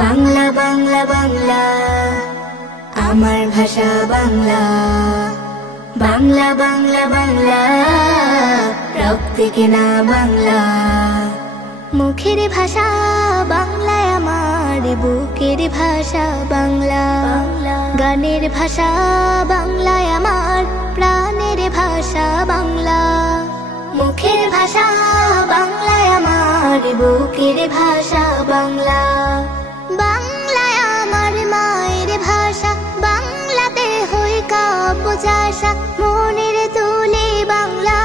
বাংলা বাংলা বাংলা আমার ভাষা বাংলা। বাংলা বাংলা বাংলা রক্তে কেনা বাংলা। মুখের ভাষা বাংলায় আমার, বুকের ভাষা বাংলা। গানের ভাষা বাংলায় আমার, প্রাণের ভাষা বাংলা। মুখের ভাষা বাংলায় আমার, বুকের ভাষা বাংলা। বাংলায় আমার মায়ের ভাষা, বাংলাতে হই কাব্য চাষা। মনের তুলে বাংলা,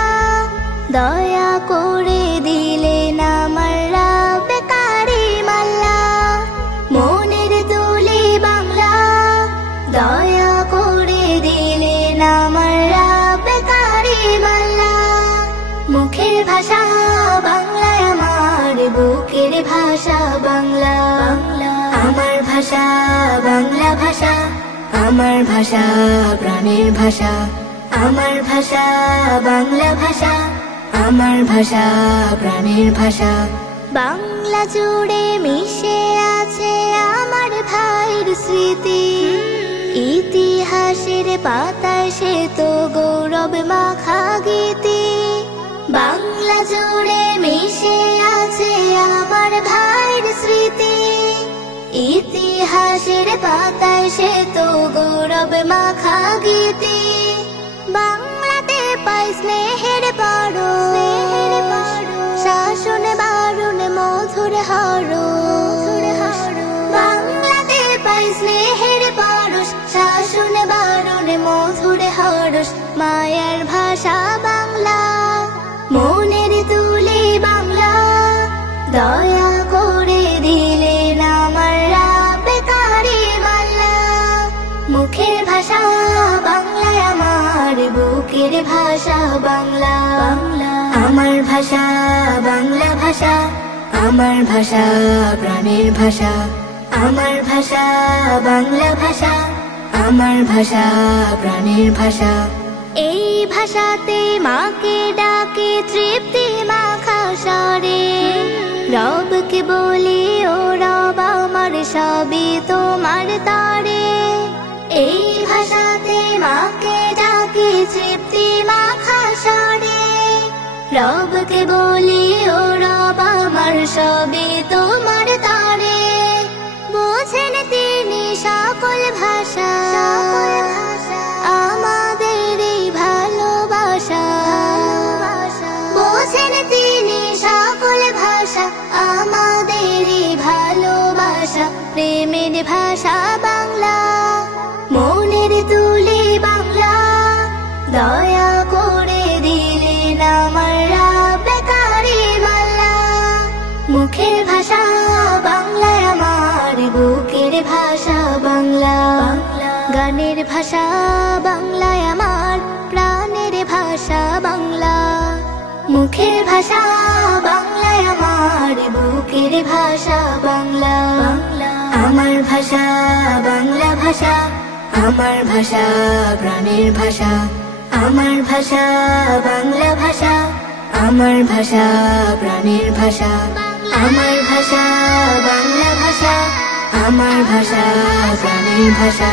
দয়া করে দিলেন আমার রাব্বে কারিমাল্লা। মনের তুলে বাংলা, দয়া করে দিলেন আমার রাব্বে কারিমাল্লা। মুখের ভাষা বাংলায় আমার, বুকের ভাষা বাংলা। আমার ভাষা বাংলা ভাষা, আমার ভাষা প্রাণের ভাষা। আমার ভাষা বাংলা ভাষা, আমার ভাষা প্রাণের ভাষা। বাংলা জুড়ে মিশে আছে আমার ভাইয়ের স্মৃতি। ইতিহাসের পাতায় সে তো গৌরব মাখা গীতি। বাংলা জুড়ে মিশে আছে আমার ভাইয়ের স্মৃতি। ইতিহাসের পাতায় সে তো গৌরব মাখা গীতি। বাংলাতে পাই স্নেহের পরশ, শাসন বারণ মধুর হরষ। বাংলাতে পাই স্নেহের পরশ, শাসন বারণ মধুর হরষ। মায়ের ভাষা বাংলা, মনের তুলে বাংলা। দয়া করে দিলেন আমার রাব্বে কারিমাল্লা। মুখের ভাষা বাংলায় আমার, বুকের ভাষা বাংলা। আমার ভাষা বাংলা ভাষা, আমার ভাষা প্রাণের ভাষা। আমার ভাষা বাংলা ভাষা, আমার ভাষা প্রাণের ভাষা। এই ভাষাতে মাকে ডাকে তৃপ্তি মাখা স্বরে। রবকে বলি ও রব আমার, সবই তোমার তরে। এই ভাষাতে মাকে ডাকে তৃপ্তি মাখা স্বরে। রবকে বলি ও রব আমার, সবই তোমার তরে। বোঝেন তিনি সকল ভাষা, আমাদের এই ভালোবাসা। বোঝেন তিনি সকল ভাষা, আমাদের এই ভালোবাসা। প্রেমের ভাষা বাংলা, মনের তুলে বাংলা। দয়া করে দিলেন আমার রাব্বে কারিমাল্লা। মুখের ভাষা বাংলায় আমার, বুকের ভাষা বাংলা। গানের ভাষা বাংলায় আমার, প্রাণের ভাষা বাংলা। মুখের ভাষা বাংলায় আমার, বুকের ভাষা বাংলা। আমার ভাষা বাংলা ভাষা, আমার ভাষা প্রাণের ভাষা। আমার ভাষা বাংলা ভাষা, আমার ভাষা প্রাণের ভাষা। আমার ভাষা বাংলা ভাষা, আমার ভাষা প্রাণের ভাষা।